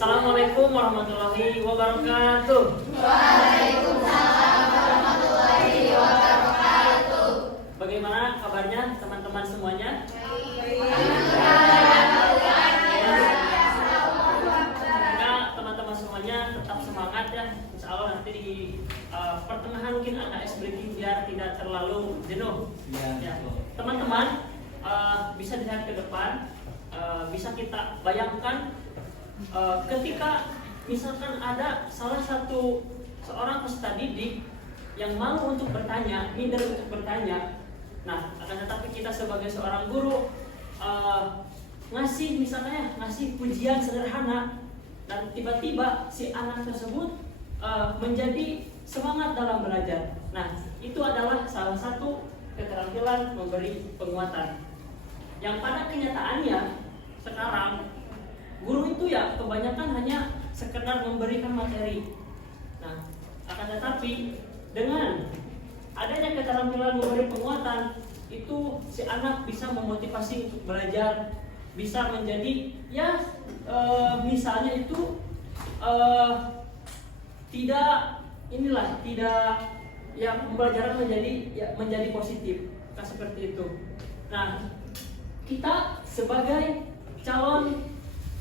Assalamualaikum warahmatullahi wabarakatuh. Waalaikumsalam warahmatullahi wabarakatuh. Bagaimana kabarnya teman-teman semuanya? Semoga teman-teman semuanya tetap semangat ya. Insya Allah nanti di pertengahan mungkin ada ice breaking biar tidak terlalu jenuh. Ya. Teman-teman bisa dilihat ke depan, bisa kita bayangkan ketika misalkan ada salah satu seorang peserta didik yang malu untuk bertanya, minder untuk bertanya. Nah, akan tetapi kita sebagai seorang guru ngasih pujian sederhana dan tiba-tiba si anak tersebut menjadi semangat dalam belajar. Nah, itu adalah salah satu keterampilan memberi penguatan. Yang pada kenyataannya sekarang guru itu ya kebanyakan hanya sekedar memberikan materi. Nah, akan tetapi dengan adanya keterampilan memberi penguatan, itu si anak bisa memotivasi untuk belajar, bisa menjadi ya misalnya itu tidak ya pembelajaran menjadi positif, seperti itu. Nah, kita sebagai calon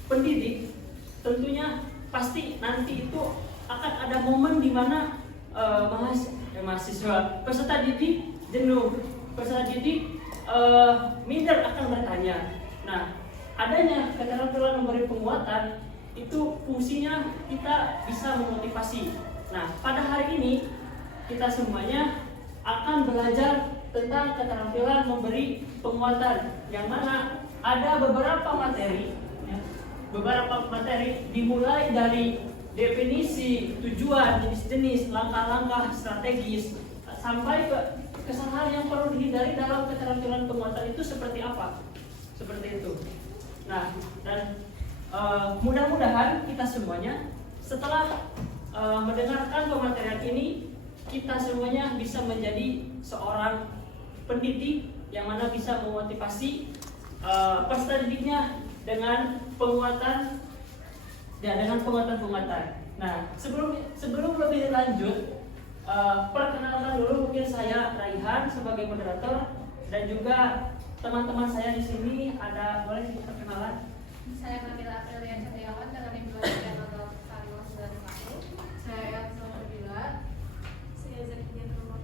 pendidik tentunya pasti nanti itu akan ada momen di mana mahasiswa peserta didik jenuh, peserta didik minder akan bertanya. Nah, adanya keterampilan memberi penguatan itu fungsinya kita bisa memotivasi. Nah, pada hari ini kita semuanya akan belajar tentang keterampilan memberi penguatan, yang mana ada beberapa materi dimulai dari definisi, tujuan, jenis-jenis, langkah-langkah strategis, sampai ke kesalahan yang perlu dihindari dalam keterampilan penguatan itu seperti apa. Seperti itu. Nah, dan mudah-mudahan kita semuanya setelah mendengarkan pematerian ini, kita semuanya bisa menjadi seorang pendidik yang mana bisa memotivasi peserta didiknya dengan penguatan penguatan. Nah, sebelum lebih lanjut, perkenalkan dulu mungkin saya Raihan sebagai moderator, dan juga teman-teman saya di sini ada, boleh diperkenalan? Saya Kamila Aprilia Cahyawan dengan Ibu Nurul Carlos dan Paku. Saya Sofia Bila. Saya Zakia Nurul.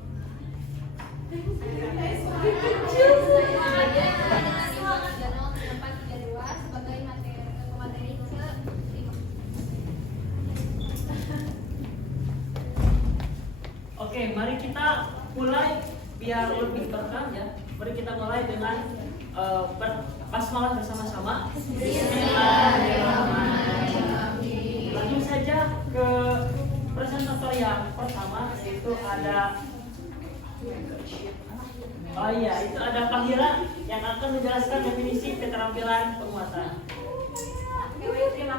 Sebagai materi Oke, mari kita mulai biar lebih berkah ya. Mari kita mulai dengan basmalah bersama-sama. Bismillahirrahmanirrahim. Langsung saja ke presentator yang pertama, yaitu ada itu ada Pak Hira yang akan menjelaskan definisi keterampilan penguatan. Terima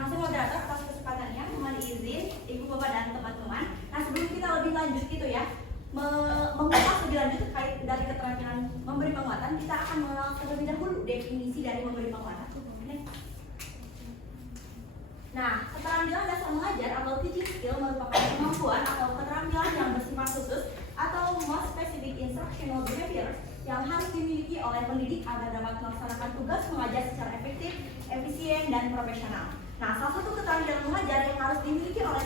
kasih moderator atas kesempatannya. Mohon izin Ibu Bapak dan teman-teman. Nah, sebelum kita lebih lanjut gitu ya, mengupas lebih lanjut terkait dari keterampilan memberi penguatan, kita akan mengenal terlebih dahulu definisi dari memberi penguatan. Nah, keterampilan dasar mengajar atau teaching skill merupakan kemampuan atau keterampilan yang bersifat khusus atau more specific instructional behavior yang harus dimiliki oleh pendidik agar dapat melaksanakan tugas mengajar secara efektif, efisien, dan profesional. Nah, salah satu keterampilan mengajar yang harus dimiliki oleh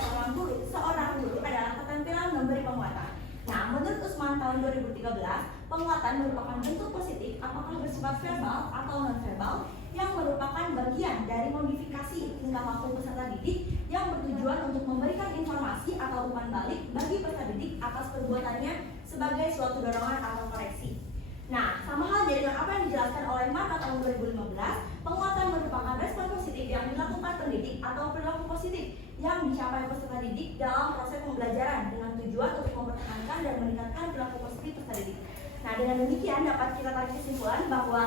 seorang guru adalah keterampilan memberi penguatan. Nah, menurut Usman tahun 2013, penguatan merupakan bentuk positif apakah bersifat verbal atau non-verbal yang merupakan bagian dari modifikasi tingkah laku peserta didik yang bertujuan untuk memberikan informasi atau umpan balik bagi peserta didik atas perbuatannya sebagai suatu dorongan atau koreksi. Nah, sama halnya dengan apa yang dijelaskan oleh Mana tahun 2015, penguatan merupakan respon positif yang dilakukan pendidik atau perilaku positif yang dicapai peserta didik dalam proses pembelajaran dengan tujuan untuk mempertahankan dan meningkatkan perilaku positif peserta didik. Nah, dengan demikian dapat kita tarik kesimpulan bahwa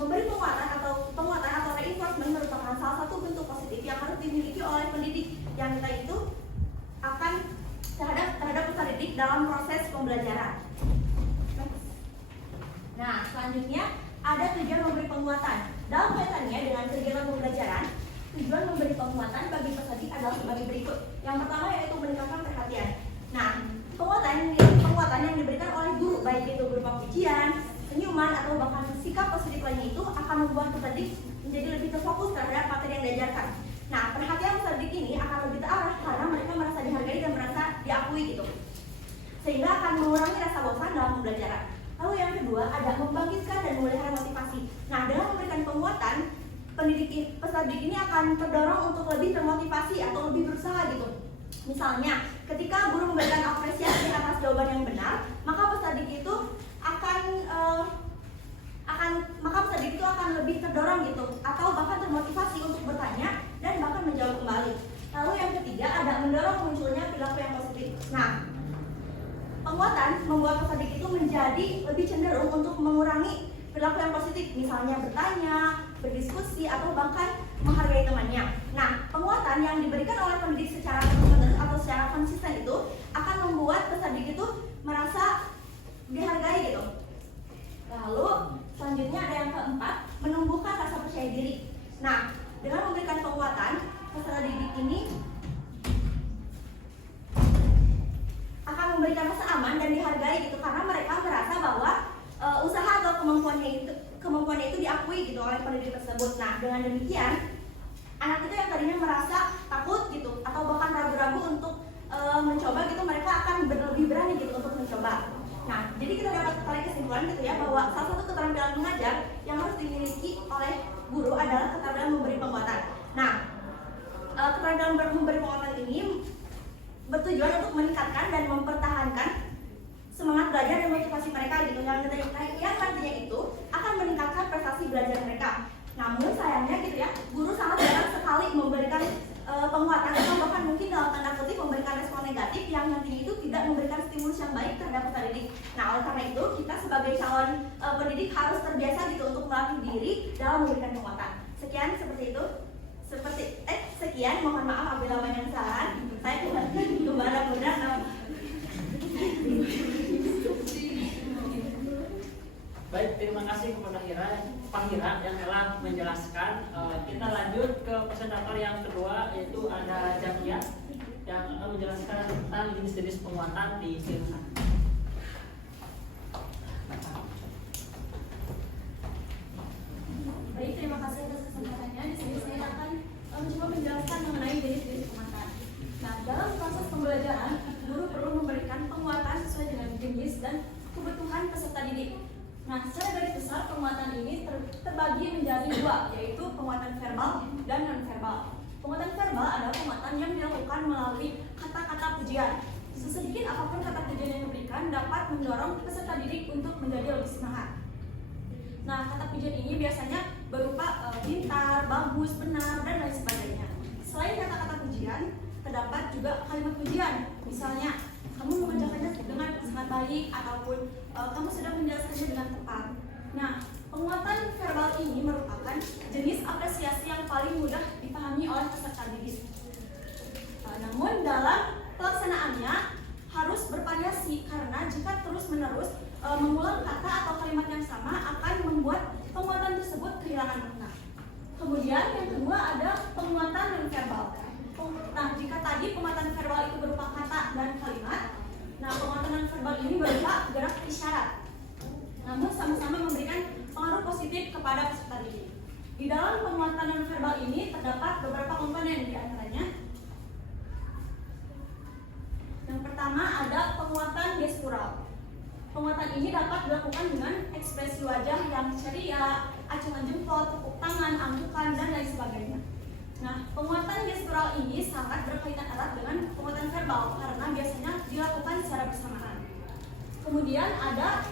memberi penguatan atau reinforcement merupakan salah satu bentuk positif yang harus dimiliki oleh pendidik yang kita itu akan terhadap peserta didik dalam proses pembelajaran. Nah, selanjutnya ada tujuan memberi penguatan. Dalam kaitannya dengan kegiatan pembelajaran, tujuan memberi penguatan bagi peserta adalah sebagai berikut. Yang pertama yaitu meningkatkan perhatian. Nah, penguatan yang diberikan oleh guru, baik itu berupa pujian, senyuman, atau bahkan sikap positif lainnya itu akan membuat peserta menjadi lebih terfokus terhadap materi yang diajarkan. Nah, perhatian peserta ini akan lebih terarah karena mereka merasa dihargai dan merasa diakui gitu, sehingga akan mengurangi rasa bosan dalam pembelajaran. Lalu yang kedua ada membangkitkan dan memelihara motivasi. Nah, dengan memberikan penguatan, peserta didik ini akan terdorong untuk lebih termotivasi atau lebih berusaha gitu. Misalnya, ketika guru memberikan apresiasi atas jawaban yang benar, maka peserta didik itu akan lebih terdorong gitu, atau bahkan termotivasi untuk bertanya dan bahkan menjawab kembali. Lalu yang ketiga ada mendorong munculnya perilaku yang positif. Nah, penguatan membuat peserta didik itu menjadi lebih cenderung untuk mengurangi perilaku yang positif, misalnya bertanya, berdiskusi, atau bahkan menghargai temannya. Nah, penguatan yang diberikan oleh pendidik secara terus-menerus atau secara konsisten itu akan membuat peserta didik itu merasa dihargai gitu. Lalu selanjutnya ada yang keempat, menumbuhkan rasa percaya diri. Nah, dengan memberikan penguatan, peserta didik ini akan memberikan rasa aman dan dihargai gitu, karena mereka merasa bahwa usaha atau kemampuannya itu diakui gitu oleh pendidik tersebut. Nah, dengan demikian anak itu yang tadinya merasa takut gitu atau bahkan ragu-ragu untuk mencoba gitu, mereka akan lebih berani gitu untuk mencoba. Nah, jadi kita dapat tarik kesimpulan gitu ya, bahwa salah satu keterampilan mengajar yang harus dimiliki oleh guru adalah keterampilan memberi penguatan. Nah, keterampilan memberi penguatan ini bertujuan untuk meningkatkan dan mempertahankan semangat belajar dan motivasi mereka gitu, yang nantinya itu akan meningkatkan prestasi belajar mereka. Namun sayangnya gitu ya, guru sangat jarang sekali memberikan penguatan atau bahkan mungkin dalam tanda kutip memberikan respon negatif yang nantinya itu tidak memberikan stimulus yang baik terhadap peserta didik. Nah, oleh karena itu kita sebagai calon pendidik harus terbiasa gitu untuk melatih diri dalam memberikan penguatan. Sekian seperti itu. Sekian, mohon maaf apabila banyak kesalahan. Saya Kembara Muda. Baik, terima kasih kepada Pak Hira yang telah menjelaskan. Kita lanjut ke presentator yang kedua, yaitu ada Jakia yang akan menjelaskan tentang jenis-jenis penguatan di Silsa. Baik, terima kasih atas kesempatannya. Di sini saya akan mencoba menjelaskan mengenai jenis-jenis penguatan. Nah, dalam proses pembelajaran, guru perlu memberikan penguatan sesuai dengan jenis dan kebutuhan peserta didik. Nah, secara garis besar penguatan ini terbagi menjadi dua, yaitu penguatan verbal dan non-verbal. Penguatan verbal adalah penguatan yang dilakukan melalui kata-kata pujian. Sesedikit apapun kata pujian yang diberikan dapat mendorong peserta didik untuk menjadi lebih semangat. Nah, kata pujian ini biasanya berupa pintar, bagus, benar, dan lain sebagainya. Selain kata-kata pujian, terdapat juga kalimat pujian. Misalnya, kamu mengerjakannya dengan sangat baik, ataupun kamu sudah menjelaskannya dengan tepat. Nah, penguatan verbal ini merupakan jenis apresiasi yang paling mudah dipahami oleh peserta didik. Namun dalam pelaksanaannya harus bervariasi, karena jika terus-menerus mengulang kata atau kalimat yang sama akan membuat penguatan tersebut kehilangan makna. Kemudian yang kedua ada penguatan non-verbal. Nah, jika tadi penguatan verbal itu berupa kata dan kalimat, nah penguatan non-verbal ini berupa gerak isyarat, namun sama-sama memberikan pengaruh positif kepada peserta didik. Di dalam penguatan non-verbal ini terdapat beberapa komponen, di antaranya yang pertama ada penguatan gestural. Penguatan ini dapat dilakukan dengan ekspresi wajah yang ceria, acungan jempol, tepuk tangan, anggukan, dan lain sebagainya. Nah, penguatan gestural ini sangat berkaitan erat dengan penguatan verbal karena biasanya dilakukan secara bersamaan. Kemudian ada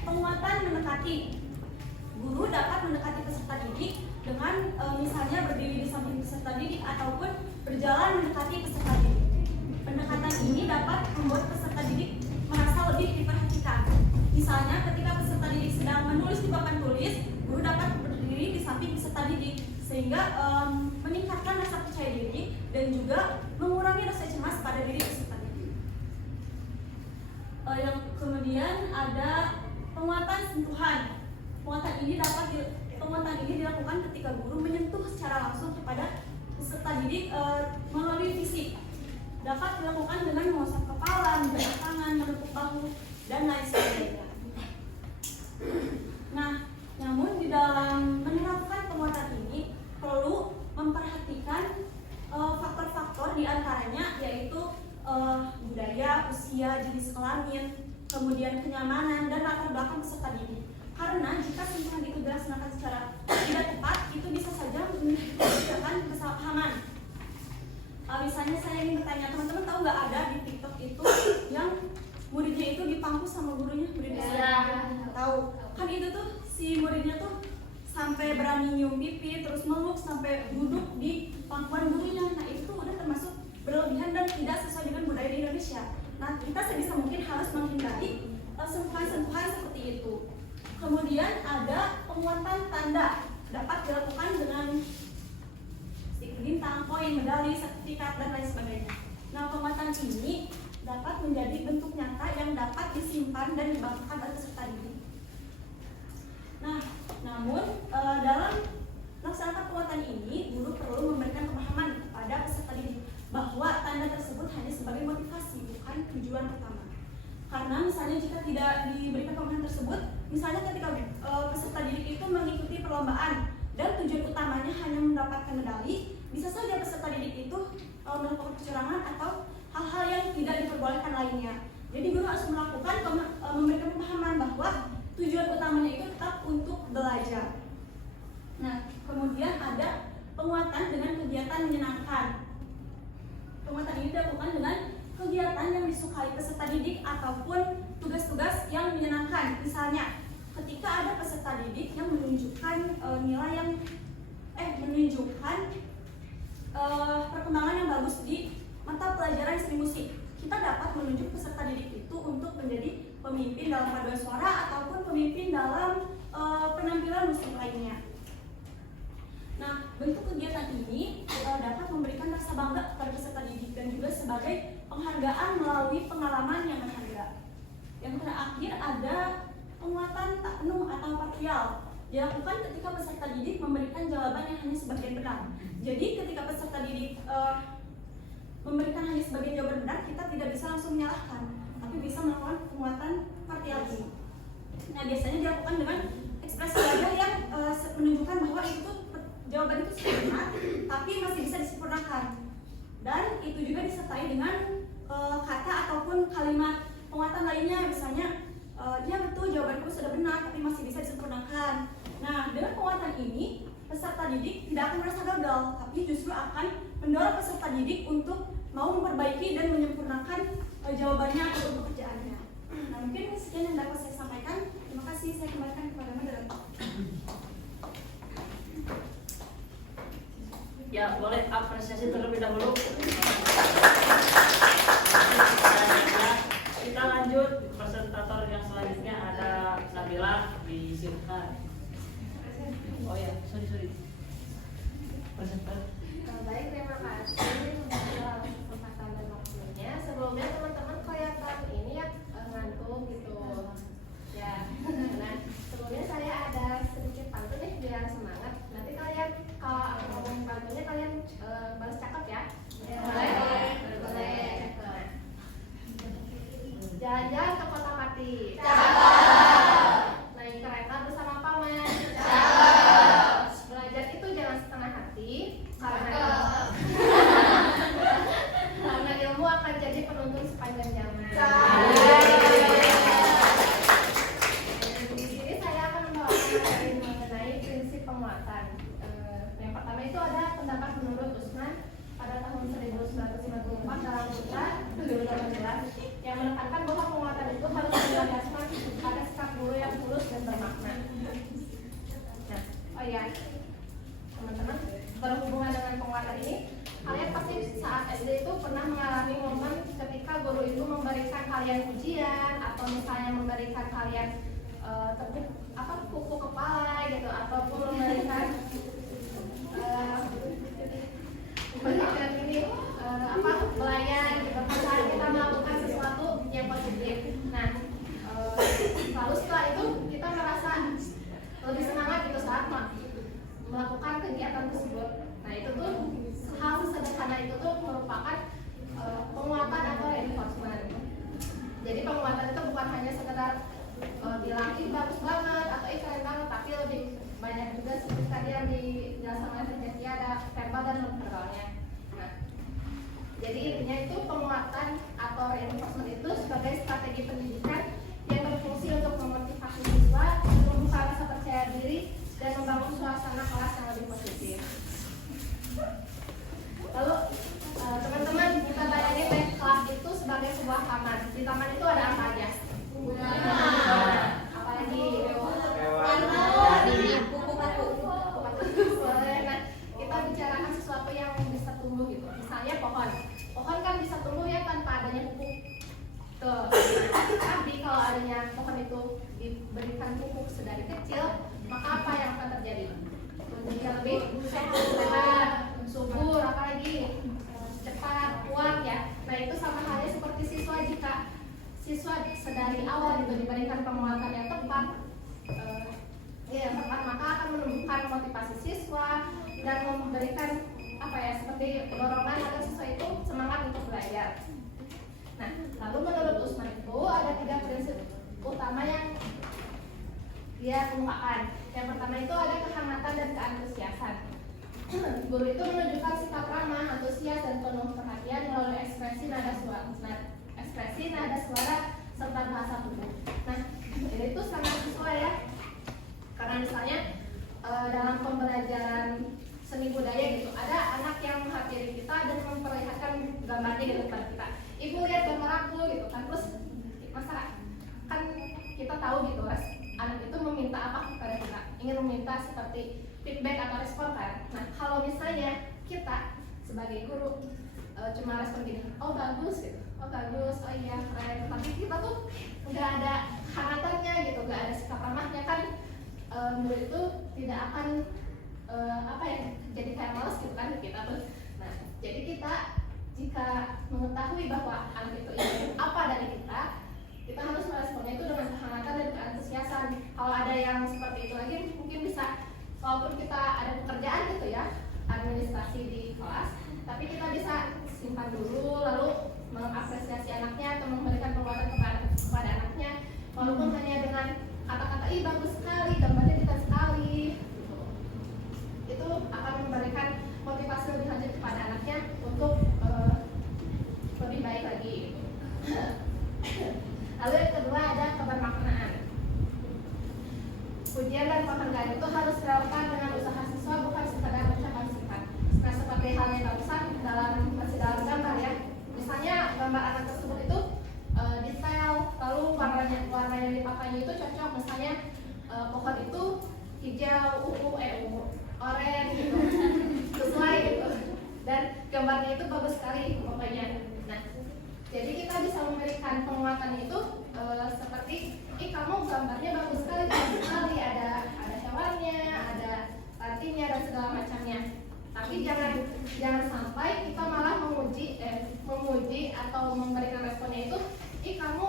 penguatan mendekati. Guru dapat mendekati peserta didik dengan misalnya berdiri di samping peserta didik ataupun berjalan mendekati peserta didik. Pendekatan ini dapat membuat peserta didik merasa lebih diperhatikan. Misalnya ketika peserta didik sedang menulis di papan tulis, guru dapat berdiri di samping peserta didik sehingga meningkatkan rasa percaya diri dan juga mengurangi rasa cemas pada diri peserta didik. Yang kemudian ada penguatan sentuhan. Penguatan ini dilakukan ketika guru menyentuh secara langsung kepada didik melalui fisik. Dapat dilakukan dengan mengusap kepala, menggerak tangan, menepuk bahu, dan lain sebagainya. Nah, namun di dalam menerapkan penguatan ini perlu memperhatikan faktor-faktor diantaranya yaitu budaya, usia, jenis kelamin, kemudian kenyamanan, dan latar belakang peserta didik. Karena jika sentuhan itu dilaksanakan secara tidak tepat, itu bisa saja menyebabkan kesalahpahaman. Misalnya saya ingin bertanya, teman-teman tahu nggak ada di TikTok itu yang muridnya itu dipangku sama gurunya? Muridnya tahu. Kan itu tuh si muridnya tuh sampai berani nyium pipi, terus meluk sampai duduk di pangkuan gurunya. Nah itu tuh udah termasuk berlebihan dan tidak sesuai dengan budaya di Indonesia. Nah kita sebisa mungkin harus menghindari sentuhan-sentuhan seperti itu. Kemudian ada penguatan tanda, dapat dilakukan dengan stiker bintang, koin, medali, sertifikat, dan lain sebagainya. Nah penguatan ini dapat menjadi bentuk nyata yang dapat disimpan dan dibanggakan oleh peserta didik. Nah, namun dalam melaksanakan penguatan ini, guru perlu memberikan pemahaman kepada peserta didik bahwa tanda tersebut hanya sebagai motivasi, bukan tujuan utama. Karena misalnya jika tidak diberikan pemahaman tersebut, misalnya ketika peserta didik itu mengikuti perlombaan dan tujuan utamanya hanya mendapatkan medali, bisa saja peserta didik itu melakukan kecurangan atau hal-hal yang tidak diperbolehkan lainnya. Jadi guru harus melakukan memberikan pemahaman bahwa tujuan utamanya itu tetap untuk belajar. Nah, kemudian ada penguatan dengan kegiatan menyenangkan. Penguatan ini dilakukan dengan kegiatan yang disukai peserta didik ataupun tugas-tugas yang menyenangkan. Misalnya, ketika ada peserta didik yang menunjukkan nilai yang menunjukkan perkembangan yang bagus di mata pelajaran seni musik, kita dapat menunjuk peserta didik itu untuk menjadi pemimpin dalam paduan suara ataupun pemimpin dalam penampilan musik lainnya. Nah, bentuk kegiatan ini dapat memberikan rasa bangga kepada peserta didik dan juga sebagai penghargaan melalui pengalaman yang berharga. Yang terakhir ada penguatan tak penuh atau parsial, dilakukan ketika peserta didik memberikan jawaban yang hanya sebagian benar. Jadi ketika peserta didik memberikan hanya sebagian jawaban benar, kita tidak bisa langsung menyalahkan, tapi bisa melakukan penguatan parsial ini. Nah, biasanya dilakukan dengan ekspresi wajah yang menunjukkan bahwa itu jawaban itu sudah benar, tapi masih bisa disempurnakan. Dan itu juga disertai dengan kata ataupun kalimat penguatan lainnya, misalnya ya betul jawabanku sudah benar, tapi masih bisa disempurnakan. Nah, dengan penguatan ini peserta didik tidak akan merasa gagal, tapi justru akan mendorong peserta didik untuk mau memperbaiki dan menyempurnakan jawabannya atau pekerjaannya. Nah, mungkin sekian yang dapat saya sampaikan. Terima kasih, saya kembalikan kepada moderator. Ya, boleh apresiasi terlebih dahulu. Kita lanjut presentator yang selanjutnya, ada Nabila di Silkan. Oh ya, sorry. Presentator. Baik, terima kasih untuk kesempatan dan waktunya. Sebelumnya teman-teman kelihatan ini ya ngantuk gitu. Ya, nah sebelumnya saya ada sedikit pantun nih biar semangat. Nanti kalian kalau aku ngomong pantunnya kalian balas cakep ya. Boleh. Nah, jalan-jalan ke kota mati. Naik kereta bersama paman. Belajar itu jangan setengah hati. Karena ilmu akan jadi penuntun sepanjang zaman. Di sini saya akan membawakan materi mengenai prinsip penguatan. Yang pertama itu ada pendapat menurut Usman pada tahun 1954 dalam Putra 2018 yang menekankan bahwa penguatan itu harus dilandaskan pada sikap guru yang tulus dan bermakna. Nah, oh ya, teman-teman, berhubungan dengan penguatan ini, kalian pasti saat SD itu pernah mengalami momen ketika guru itu memberikan kalian ujian atau misalnya memberikan kalian kuku kepala gitu, ataupun memberikan ini pelayan gitu, saat kita melakukan sesuatu yang positif. Nah, lalu setelah itu kita merasa lebih semangat gitu saat melakukan kegiatan tersebut. Nah, itu tuh hal sesederhana sekedar bilang ih bagus banget atau ih keren banget, tapi lebih banyak juga seperti tadi yang dijelaskan oleh Teh ada verbal dan non verbalnya. Nah, jadi intinya itu penguatan atau reinforcement itu sebagai strategi pendidikan yang berfungsi untuk memotivasi siswa, membuka rasa percaya diri, dan membangun suasana kelas yang lebih positif. Lalu teman-teman kita bayangin deh kelas itu sebagai sebuah taman. Di taman itu ada apa aja? Apalagi kupu-kupu. Nah, kita bicarakan sesuatu yang bisa tumbuh gitu. Misalnya pohon. Pohon kan bisa tumbuh ya tanpa adanya pupuk. Tuh. Tapi kalau adanya pohon itu diberikan pupuk sedari kecil, maka apa yang akan terjadi? Tumbuhnya lebih sehat, subur, apalagi cepat, kuat ya. Nah itu sama halnya seperti siswa, jika siswa sedari awal itu diberikan penguatan yang tepat, maka akan menumbuhkan motivasi siswa dan memberikan apa ya seperti dorongan agar siswa itu semangat untuk belajar. Nah, lalu menurut Usman itu ada 3 prinsip utama yang dia kemukakan. Yang pertama itu ada kehangatan dan keantusiasan. Guru itu menunjukkan sikap ramah, antusias, dan penuh perhatian melalui ekspresi nada suara serta bahasa tubuh. Nah, ini itu sangat sesuai ya. Karena misalnya dalam pembelajaran seni budaya gitu, ada anak yang menghampiri kita dan memperlihatkan gambarnya di depan kita. Ibu lihat gambar aku gitu kan, terus masa kan kita tahu gitu anak itu meminta apa kepada kita, ingin meminta seperti feedback atau respon kan. Nah kalau misalnya kita sebagai guru cuma respon gini, oh bagus gitu, oh bagus, oh iya keren, tapi kita tuh nggak ada hangatannya gitu, nggak ada sikap ramahnya kan, murid itu tidak akan jadi kayak malas gitu kan kita tuh. Nah jadi kita jika mengetahui bahwa anak itu ingin apa dari kita harus meresponnya itu dengan kehangatan dan keantusiasan. Kalau ada yang seperti itu lagi mungkin bisa, walaupun kita ada pekerjaan gitu ya, administrasi di kelas, tapi kita bisa simpan dulu lalu mengapresiasi anaknya atau memberikan penguatan kepada anaknya, walaupun hanya dengan kata-kata ih bagus sekali, gambarnya detail sekali, itu akan memberikan motivasi lebih lanjut kepada anaknya untuk lebih baik lagi. Lalu yang kedua ada kebermaknaan. Pujian dan penghargaan itu harus relevan dengan usaha siswa, bukan sekadar ucapan singkat. Nah seperti halnya barusan masih dalam gambar ya. Misalnya gambar anak tersebut itu detail, lalu warna yang dipakainya itu cocok. Misalnya pohon itu hijau, ungu, oranye gitu, sesuai gitu. Dan gambarnya itu bagus sekali pokoknya. Nah, jadi kita bisa memberikan penguatan itu seperti, kamu gambarnya bagus sekali, ada hewannya, ada rantingnya dan segala macamnya. Tapi jangan sampai kita malah memuji atau memberikan responnya itu, kamu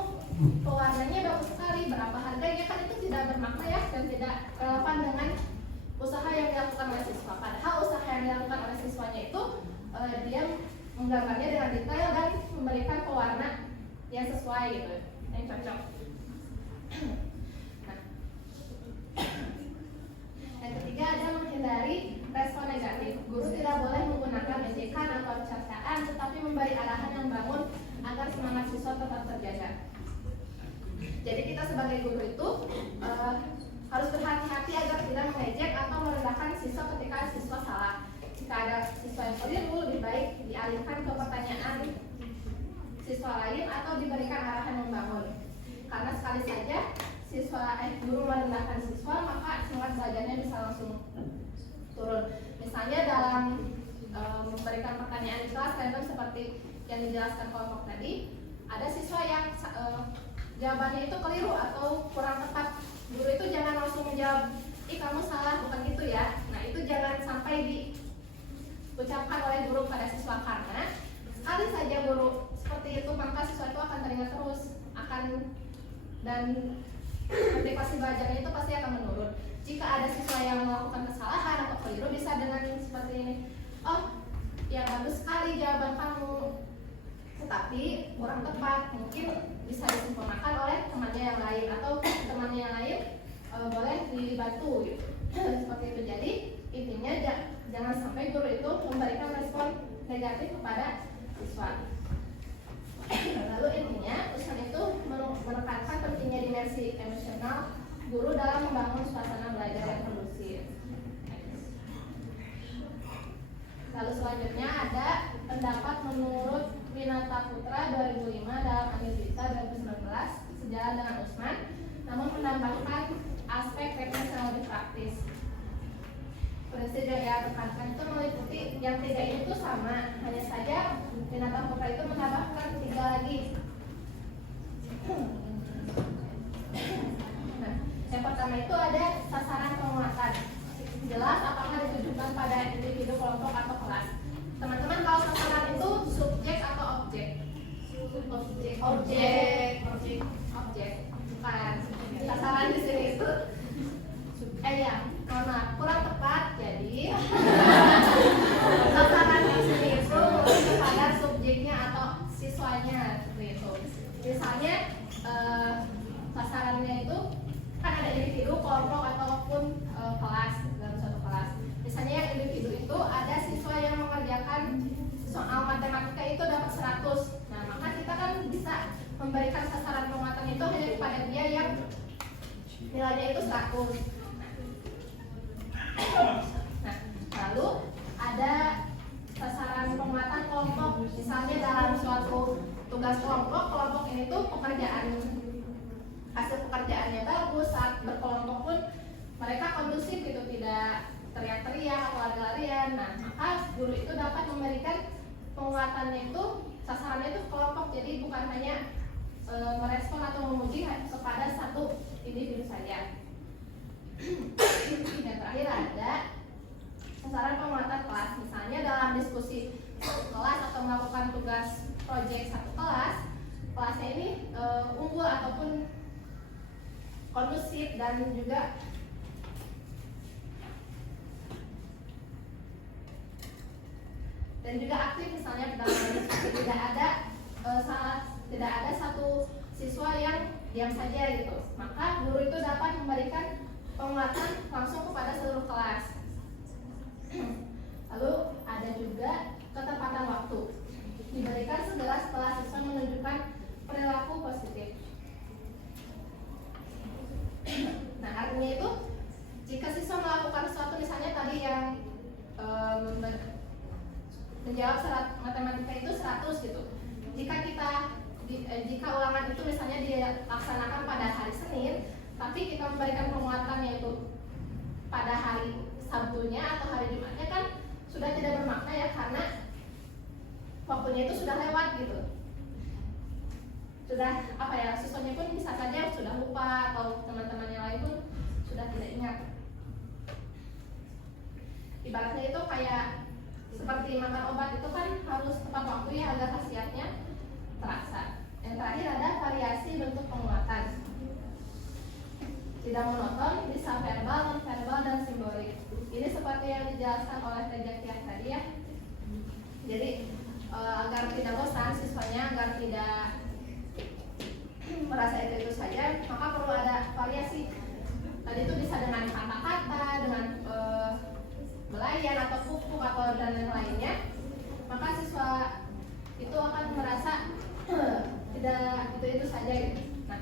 pewarnanya bagus sekali, berapa harganya, kan itu tidak bermakna ya dan tidak relevan dengan usaha yang dilakukan oleh siswa. Padahal usaha yang dilakukan oleh siswanya itu dia menggambarnya dengan detail dan memberikan pewarna yang sesuai gitu, yang cocok. Nah, yang ketiga ada menghindari respon negatif. Guru tidak boleh menggunakan ejekan atau cercaan, tetapi memberi arahan yang bangun agar semangat siswa tetap terjaga. Jadi kita sebagai guru itu harus berhati-hati agar tidak mengejek atau merendahkan siswa ketika siswa salah. Jika ada siswa yang keliru, lebih baik dialihkan ke pertanyaan siswa lain atau diberikan arahan yang membangun. Karena sekali saja guru merendahkan siswa, maka semangat belajarnya bisa langsung turun. Misalnya dalam memberikan pertanyaan di kelas random seperti yang dijelaskan kelompok tadi, ada siswa yang jawabannya itu keliru atau kurang tepat. Guru itu jangan langsung menjawab, kamu salah, bukan gitu ya. Nah itu jangan sampai diucapkan oleh guru pada siswa, karena sekali saja guru seperti itu maka siswa itu akan teringat terus, dan motivasi belajarnya itu pasti akan menurun. Jika ada siswa yang melakukan kesalahan atau keliru, bisa dengan seperti ini, oh ya bagus sekali jawaban kamu, tetapi kurang tepat, mungkin bisa disempurnakan oleh temannya yang lain atau temannya yang lain boleh dibantu gitu. Seperti itu. Jadi intinya jangan sampai guru itu memberikan respon negatif kepada siswa. Lalu intinya Usman itu menekankan pentingnya dimensi emosional guru dalam membangun suasana belajar yang kondusif. Lalu selanjutnya ada pendapat menurut Winata Putra 2005 dalam Anilita 2019 sejalan dengan Usman, namun menambahkan aspek teknis yang lebih praktis. Prinsip yang ia tekankan itu meliputi yang 3 ini tuh sama, hanya saja Winata Putra itu menambahkan 3 lagi. Nah, yang pertama itu ada sasaran penguatan. Jelas apakah ditujukan pada individu, kelompok, atau kelas. Teman-teman, kalau sasaran itu subjek atau objek? Objek. Bukan. Sasaran di sini itu ya, karena kurang tepat. Jadi sasaran di sini itu lebih kepada subjeknya atau siswanya seperti itu. Misalnya sasarannya itu kan ada individu, kelompok, ataupun kelas dalam suatu kelas. Misalnya yang individu itu ada siswa yang mengerjakan soal matematika itu dapat 100. Nah, maka kita kan bisa memberikan sasaran penguatan itu hanya kepada dia yang nilainya itu 100. Nah, lalu ada sasaran penguatan kelompok. Misalnya dalam suatu tugas kelompok ini tuh hasil pekerjaannya bagus, saat berkelompok pun mereka kondusif gitu, tidak teriak-teriak atau lari-larian. Nah, maka guru itu dapat memberikan penguatannya itu, sasarannya itu kelompok, jadi bukan hanya merespon atau memuji kepada satu individu saja. Yang terakhir ada sasaran penguatan kelas. Misalnya dalam diskusi kelas atau melakukan tugas proyek satu kelasnya ini unggul ataupun kondusif dan juga aktif. Misalnya dalam diskusi tidak ada satu siswa yang diam saja gitu, maka guru itu dapat memberikan penguatan langsung kepada seluruh kelas. Lalu ada juga ketepatan waktu, diberikan segera setelah siswa menunjukkan perilaku positif. Nah, artinya itu jika siswa melakukan sesuatu, misalnya tadi yang menjawab syarat matematika itu 100 gitu. Jika ulangan itu misalnya dilaksanakan pada hari Senin, tapi kita memberikan penguatan yaitu pada hari Sabtunya atau hari Jumatnya, kan sudah tidak bermakna ya, karena waktunya itu sudah lewat gitu. Sudah siswanya pun bisa saja sudah lupa atau teman-teman yang lain pun sudah tidak ingat. Ibaratnya itu kayak seperti makan obat, itu kan harus tepat waktu ya agar khasiatnya terasa. Yang terakhir ada variasi bentuk penguatan. Tidak monoton, bisa verbal, non-verbal, dan simbolik. Ini seperti yang dijelaskan oleh Tejakiah tadi ya. Jadi agar tidak bosan siswanya, agar tidak merasa itu saja, maka perlu ada variasi. Tadi itu bisa dengan kata-kata, dengan belayan atau pupuk atau dan yang lainnya. Maka siswa itu akan merasa tidak itu saja gitu. Nah,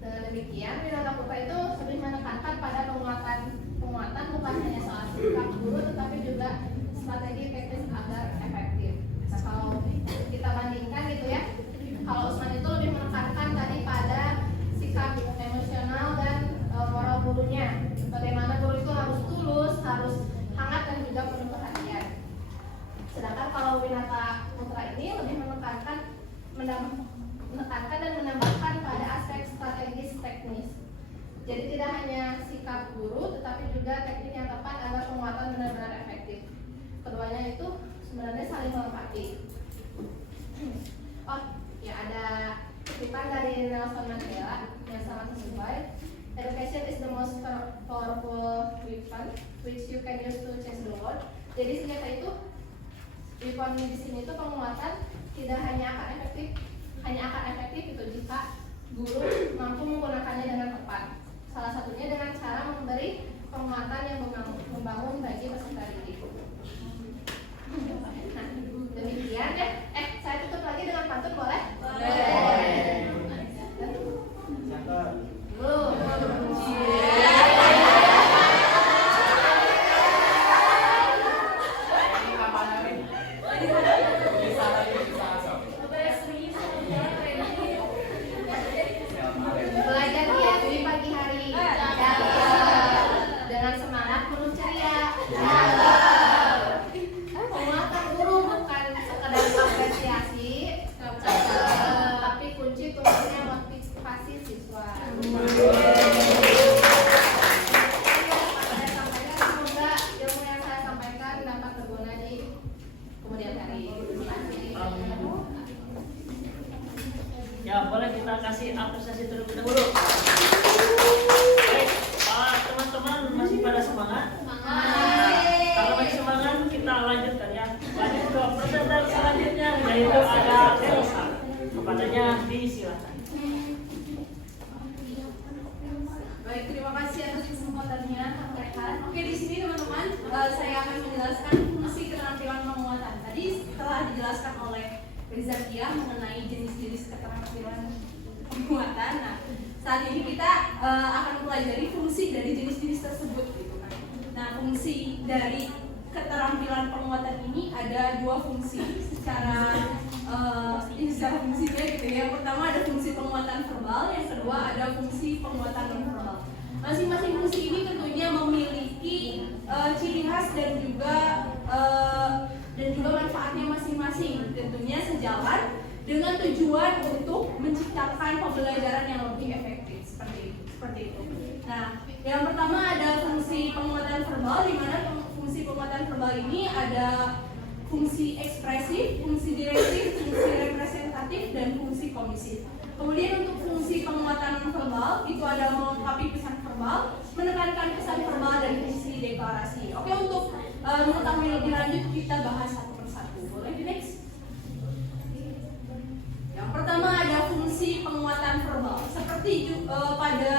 dengan demikian Winata Putra itu lebih menekankan pada penguatan bukan hanya soal sikap guru, tetapi juga strategi teknis agar efektif. Nah, kalau kita bandingkan gitu ya, kalau Usman itu lebih menekankan tadi pada sikap emosional dan moral gurunya. Bagaimana guru itu harus tulus, harus hangat, dan juga penuh perhatian. Sedangkan kalau Winata Putra ini lebih menekankan dan menambahkan pada aspek strategis teknis. Jadi tidak hanya sikap guru, tetapi juga teknik yang tepat agar penguatan benar-benar efektif. Keduanya itu sebenarnya saling melengkapi. Oh, ya ada kutipan dari Nelson Mandela yang sangat sesuai. Education is the most powerful weapon which you can use to change the world. Jadi senjata itu Jadi poin di sini itu penguatan tidak hanya akan efektif itu jika guru mampu menggunakannya dengan tepat. Salah satunya dengan cara memberi penguatan yang membangun bagi peserta didik. Nah, demikian ya. Saya tutup lagi dengan pantun boleh? Boleh. Belajar giat di pagi hari. Dengan semangat penuh ceria. Penguatan guru bukan sekedar apresiasi, tapi kunci tumbuhnya motivasi siswa. Semoga ilmu yang saya sampaikan dapat berguna di kemudian hari. Terima kasih. Ya, boleh kita kasih apresiasi terlebih dahulu. Baik, teman-teman masih pada semangat? Kalau masih semangat, kita lanjutkan ya. Lanjut ke presenter selanjutnya, yaitu ada Elsa. Kepadanya disilakan. Baik, terima kasih atas kesempatannya, Kak Rehan. Oke, di sini teman-teman, saya akan menjelaskan fungsi keterampilan penguatan. Tadi telah dijelaskan oleh Rizkia mengenai jenis-jenis keterampilan penguatan. Nah, saat ini kita akan mempelajari fungsi dari jenis-jenis tersebut, gitu kan. Nah, fungsi dari keterampilan penguatan ini ada dua fungsi secara fungsinya gitu ya. Yang pertama ada fungsi penguatan verbal, yang kedua ada fungsi penguatan non-verbal. Masing-masing fungsi ini tentunya memiliki ciri khas dan juga manfaatnya masing-masing. Tentunya sejalan dengan tujuan untuk menciptakan pembelajaran yang lebih efektif seperti itu. Nah, yang pertama ada fungsi penguatan verbal, di mana fungsi penguatan verbal ini ada fungsi ekspresif, fungsi direktif, fungsi representatif, dan fungsi komisif. Kemudian untuk fungsi penguatan verbal itu ada melengkapi pesan verbal, menekankan pesan verbal, dan fungsi deklarasi. Oke, untuk mengetahui lebih lanjut kita bahas satu persatu. Boleh di next? Yang pertama ada fungsi penguatan verbal. Seperti pada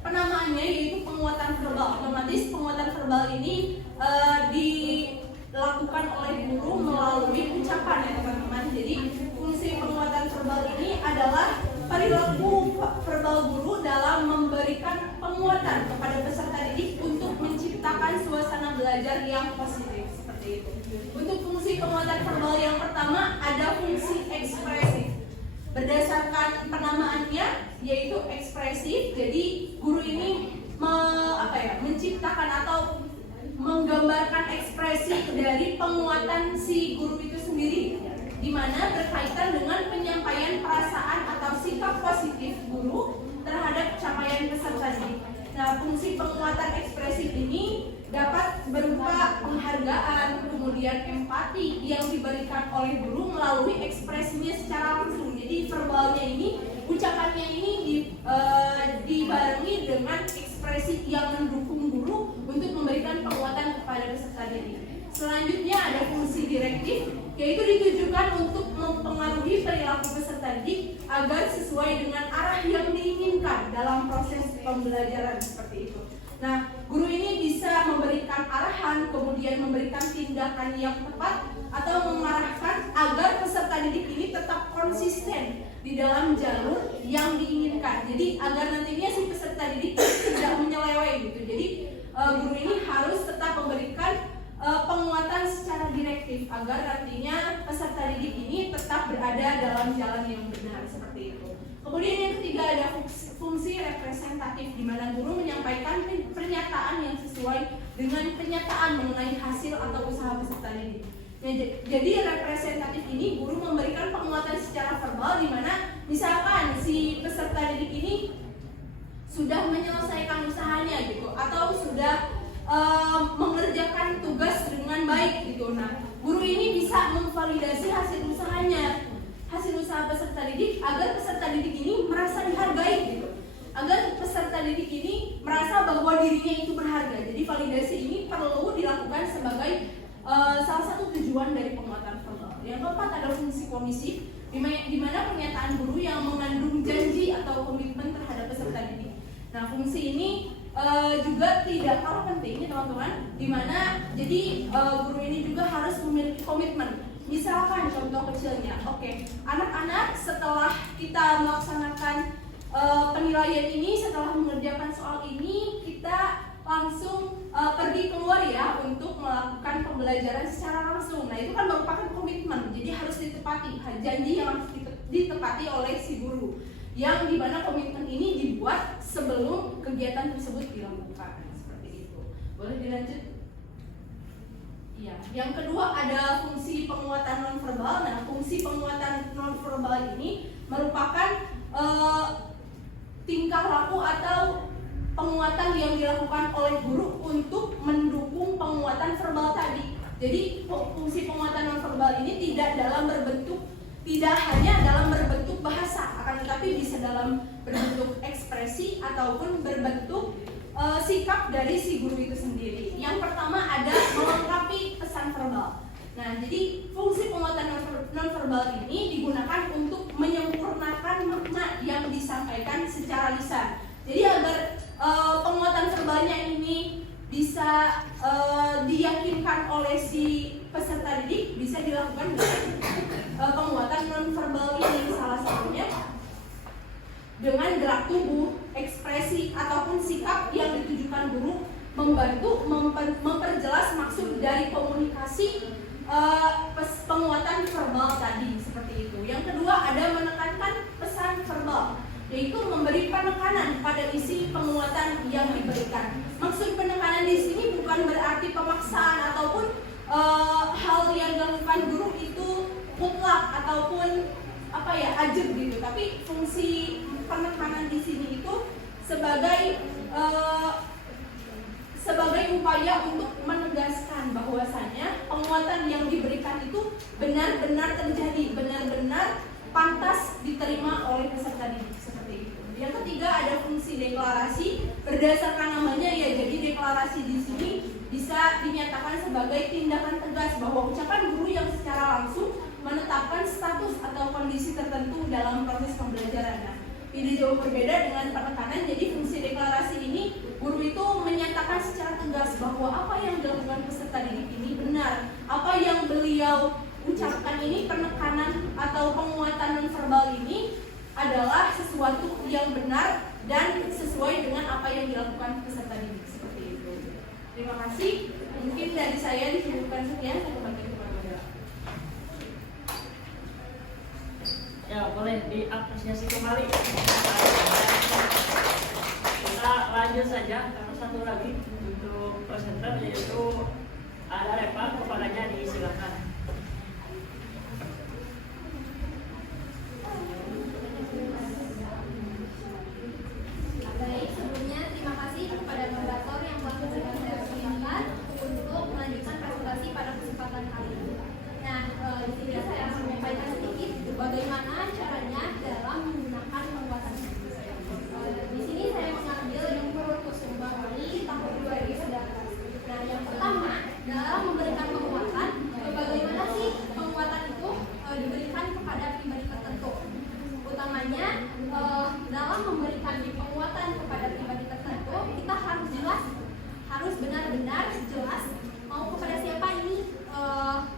penamaannya yaitu penguatan verbal. Otomatis penguatan verbal ini dilakukan oleh guru melalui ucapan ya teman-teman. Jadi fungsi penguatan verbal ini adalah perilaku verbal guru dalam memberikan penguatan kepada peserta didik untuk menciptakan suasana belajar yang positif seperti itu. Untuk fungsi penguatan verbal yang pertama ada fungsi ekspresif. Berdasarkan penamaannya yaitu ekspresif, jadi guru ini menciptakan atau menggambarkan ekspresi dari penguatan si guru itu sendiri, di mana berkaitan dengan penyampaian perasaan atau sikap positif guru terhadap capaian peserta didik. Nah, fungsi penguatan ekspresif ini dapat berupa penghargaan, kemudian empati yang diberikan oleh guru melalui ekspresinya secara langsung. Jadi verbalnya ini, ucapannya ini dibarengi dengan ekspresi yang mendukung guru untuk memberikan penguatan kepada peserta didik. Selanjutnya ada fungsi direktif, yaitu ditujukan untuk mempengaruhi perilaku peserta didik agar sesuai dengan arah yang diinginkan dalam proses pembelajaran seperti itu. Nah, guru ini bisa memberikan arahan, kemudian memberikan tindakan yang tepat atau mengarahkan agar peserta didik ini tetap konsisten di dalam jalur yang diinginkan. Jadi agar nantinya si peserta didik tidak menyeleweng gitu. Jadi guru ini harus tetap memberikan penguatan secara direktif agar nantinya peserta didik ini tetap berada dalam jalan yang benar seperti itu. Kemudian yang ketiga ada fungsi representatif, di mana guru menyampaikan pernyataan yang sesuai dengan kenyataan mengenai hasil atau usaha peserta didik. Jadi representatif ini guru memberikan penguatan secara verbal, di mana misalkan si peserta didik ini sudah menyelesaikan usahanya gitu, atau sudah mengerjakan tugas dengan baik gitu. Nah, guru ini bisa memvalidasi hasil usahanya, hasil usaha peserta didik, agar peserta didik ini merasa dihargai gitu, agar peserta didik ini merasa bahwa dirinya itu berharga. Jadi validasi ini perlu dilakukan sebagai salah satu tujuan tujuan dari penguatan verbal. Yang keempat ada fungsi komisif, di mana pernyataan guru yang mengandung janji atau komitmen terhadap peserta didik. Nah, fungsi ini juga tidak kalah penting ya teman-teman, di mana jadi guru ini juga harus memiliki komitmen. Misalkan contoh kecilnya, anak-anak setelah kita melaksanakan penilaian ini, setelah mengerjakan soal ini, kita langsung pergi keluar ya untuk melakukan pembelajaran secara langsung. Nah, itu kan merupakan komitmen, jadi harus ditepati, janji yang harus ditepati oleh si guru, yang dimana komitmen ini dibuat sebelum kegiatan tersebut dilakukan. Seperti itu. Boleh dilanjut? Iya. Yang kedua ada fungsi penguatan nonverbal. Nah, fungsi penguatan nonverbal ini merupakan tingkah laku atau penguatan yang dilakukan oleh guru untuk mendukung penguatan verbal tadi. Jadi fungsi penguatan nonverbal ini tidak hanya dalam berbentuk bahasa, akan tetapi bisa dalam berbentuk ekspresi ataupun berbentuk sikap dari si guru itu sendiri. Yang pertama ada melengkapi pesan verbal. Nah, jadi fungsi penguatan nonverbal ini digunakan untuk menyempurnakan makna yang disampaikan secara lisan. Jadi agar penguatan verbalnya ini bisa diyakinkan oleh si peserta didik, bisa dilakukan dengan penguatan nonverbal ini, salah satunya dengan gerak tubuh, ekspresi ataupun sikap yang ditujukan guru membantu memperjelas maksud dari komunikasi penguatan verbal tadi, seperti itu. Yang kedua ada menekankan pesan verbal, yaitu memberi penekanan pada isi penguatan yang diberikan. Maksud penekanan di sini bukan berarti pemaksaan ataupun hal yang dilakukan guru itu mutlak ataupun ajeb gitu. Tapi fungsi penekanan di sini itu sebagai upaya untuk menegaskan bahwasanya penguatan yang diberikan itu benar-benar terjadi, benar-benar pantas diterima oleh peserta didik, seperti itu. Yang ketiga ada fungsi deklarasi. Berdasarkan namanya ya, jadi deklarasi di sini bisa dinyatakan sebagai tindakan tegas bahwa ucapan guru yang secara langsung menetapkan status atau kondisi tertentu dalam proses pembelajaran. Nah, tidak jauh berbeda dengan penekanan. Jadi fungsi deklarasi ini guru itu menyatakan secara tegas bahwa apa yang dilakukan peserta didik ini benar, apa yang beliau ucapkan ini, penekanan atau penguatan nonverbal ini adalah sesuatu yang benar dan sesuai dengan apa yang dilakukan peserta didik, seperti itu. Terima kasih. Mungkin dari saya dicukupkan sekian. Saya kembali ke Pak Model. Ya, boleh diapresiasi kembali. Kita lanjut saja, karena satu lagi untuk presenter, yaitu ada Reva, kepadanya disilakan. Baik, sebelumnya terima kasih kepada moderator yang telah memberikan saya kesempatan untuk melanjutkan presentasi pada kesempatan kali ini. Nah, di sini saya akan menyampaikan sedikit bagaimana caranya dalam menggunakan penguatan. Di sini saya mengambil yang Kusuma dari tahun 2019. Nah, yang pertama dalam memberikan penguatan, bagaimana sih penguatan itu diberikan kepada pribadi tertentu. Utamanya dalam memberikan penguatan kepada pribadi tertentu, kita harus jelas, harus benar-benar jelas mau kepada siapa ini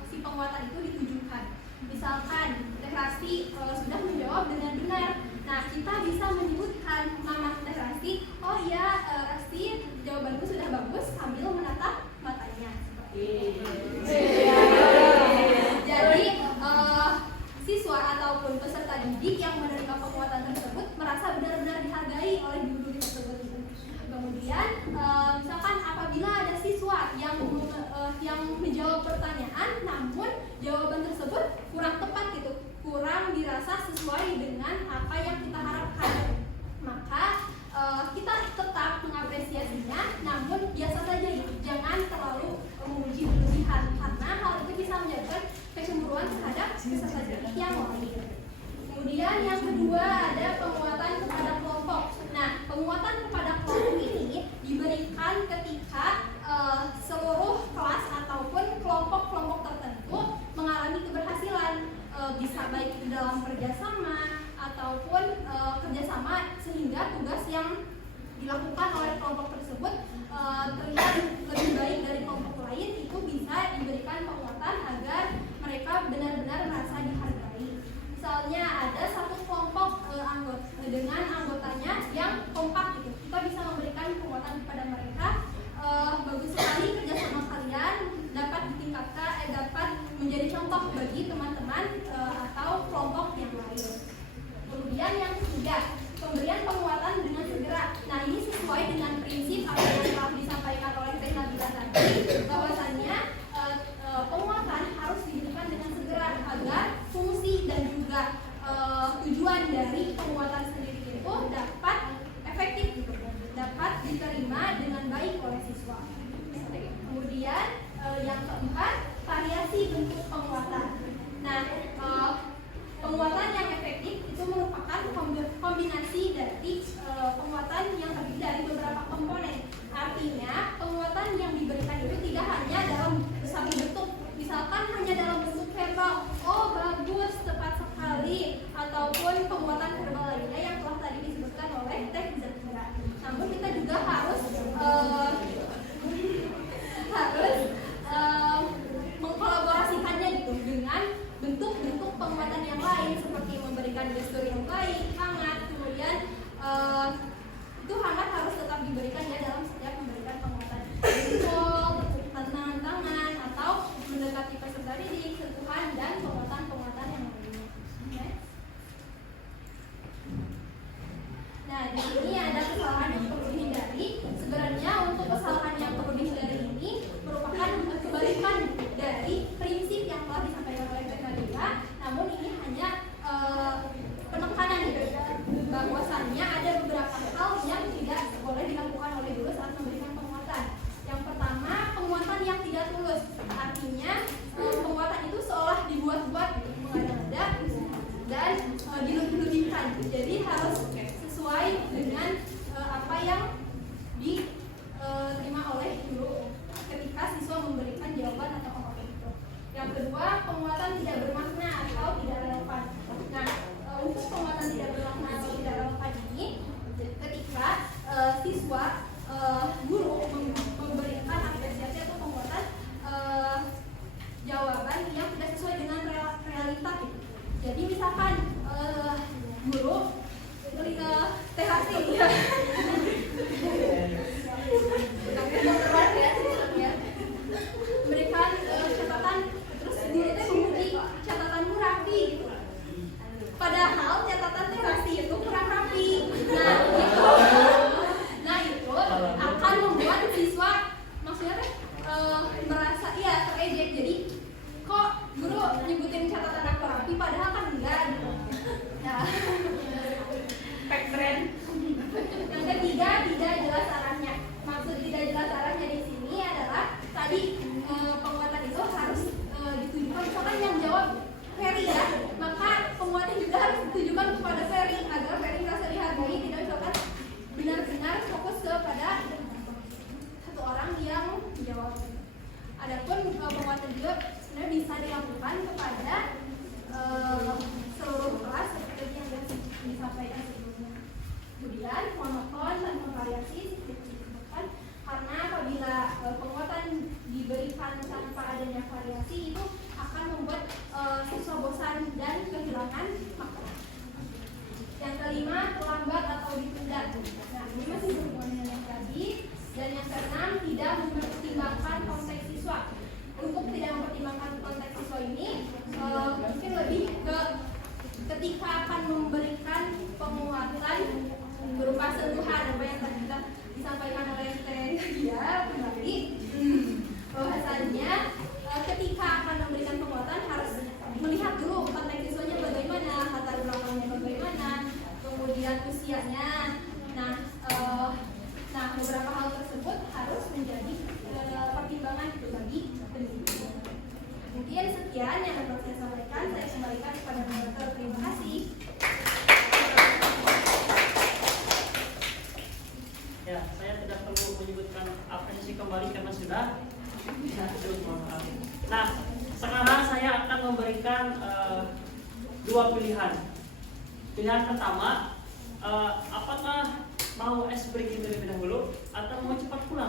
si penguatan itu ditujukan. Misalkan Rasti sudah menjawab dengan benar, nah kita bisa menyebutkan nama Rasti, oh ya Rasti jawabanku sudah bagus, sambil menatap matanya. Jadi siswa ataupun peserta didik yang menerima penguatan tersebut merasa benar-benar dihargai oleh guru tersebut. Kemudian misalkan apabila ada siswa yang menjawab pertanyaan namun jawaban tersebut kurang tepat gitu, kurang dirasa sesuai dengan apa yang kita harapkan, maka kita tetap mengapresiasinya, namun biasa saja gitu, jangan terlalu memuji berlebihan karena hal itu bisa menyebabkan kecemburuan terhadap peserta didik yang lain. Kemudian yang kedua ada penguatan kepada kelompok. Nah, penguatan kepada kelompok ini diberikan ketika seluruh kelas ataupun kelompok-kelompok tertentu menjadi contoh bagi teman-teman atau kelompok yang lain. Kemudian yang ketiga, pemberian penguatan dengan segera. Nah, ini sesuai dengan prinsip apa yang telah disampaikan oleh Teh Nabila tadi, bahwasannya penguatan harus diberikan dengan segera agar fungsi dan juga tujuan dari penguatan sendiri itu dapat efektif, dapat diterima dengan baik oleh siswa. Kemudian yang keempat, variasi bentuk penguatan. Nah, penguatan yang efektif itu merupakan kombinasi dari penguatan yang terdiri dari beberapa komponen. Artinya, penguatan yang diberikan itu tidak hanya dalam satu bentuk, misalkan hanya dalam bentuk verbal, oh bagus, tepat sekali, ataupun penguatan verbal lainnya yang telah tadi disebutkan oleh Teh Zafira. Namun kita juga harus mengkolaborasikannya gitu dengan bentuk-bentuk penguatan yang lain seperti memberikan gestur yang baik, hangat, kemudian itu hangat harus tetap diberikan ya dalam setiap memberikan penguatan. Jempol, tangan tangan, atau mendekati peserta didik, sentuhan dan penguatan-penguatan yang lainnya. Okay. Nah, di sini ada kesalahan yang perlu dihindari. Sebenarnya untuk kesalahan yang perlu dihindari ini merupakan kebalikan dari prinsip yang telah disampaikan oleh Teh Nabila. Namun ini hanya penekanan gitu, bahwasannya ada beberapa hal yang tidak boleh dilakukan oleh guru saat memberikan penguatan. Yang pertama, penguatan yang tidak tulus. Artinya penguatan itu seolah dibuat-buat, mengada-ngada dan dilebih-lebihkan. Jadi harus sesuai dengan apa yang diterima oleh guru ketika siswa memberikan jawaban atau apapun itu. Yang kedua, penguatan tidak bermakna atau tidak relevan. Nah, untuk penguatan tidak bermakna atau tidak relevan ini, ketika siswa guru memberikan apresiasi atau penguatan jawaban yang tidak sesuai dengan realita gitu. Jadi misalkan guru THT memberikan catatan, terus guru itu memberi catatanmu rapi gitu. Padahal catatan THT itu kurang rapi. Nah itu akan membuat siswa maksudnya merasa ya terejek. Jadi kok guru nyebutin catatan aku rapi padahal kan enggak gitu. Nah, keren. Yang ketiga, tidak jelas arahnya. Maksud tidak jelas arahnya di sini adalah tadi penguatan itu harus ditujukan, misalkan yang jawab Ferry ya, maka penguatan juga harus ditujukan kepada Ferry agar Ferry merasa dihargai, tidak misalkan benar-benar fokus kepada satu orang yang menjawab. Adapun penguatan juga sebenarnya bisa dilakukan kepada seluruh kelas seperti yang disampaikan sebelumnya. Kemudian monoton dan variasi seperti disebutkan, karena apabila penguatan diberikan tanpa adanya variasi itu akan membuat siswa bosan dan kehilangan makna. Yang kelima, terlambat atau ditunda. Nah, ini masih berhubungan dengan yang tadi. Dan yang keenam, tidak mempertimbangkan konteks siswa. Untuk tidak mempertimbangkan konteks siswa ini mungkin lebih ke ketika akan memberikan penguatan berupa sentuhan, apa yang tadi disampaikan oleh Teh kembali, bahwasannya ketika akan memberikan penguatan harus melihat dulu konteks siswanya bagaimana, latar belakangnya bagaimana, kemudian usianya. Nah, beberapa hal tersebut harus menjadi pertimbangan bagi pendidik. Mungkin sekian yang dapat saya sampaikan. Saya kembalikan kepada moderator. Terima kasih. Ya, saya tidak perlu menyebutkan apresiasi kembali karena sudah. Nah, sekarang saya akan memberikan dua pilihan. Pilihan pertama, apakah mau es breaking terlebih dahulu atau mau cepat pulang?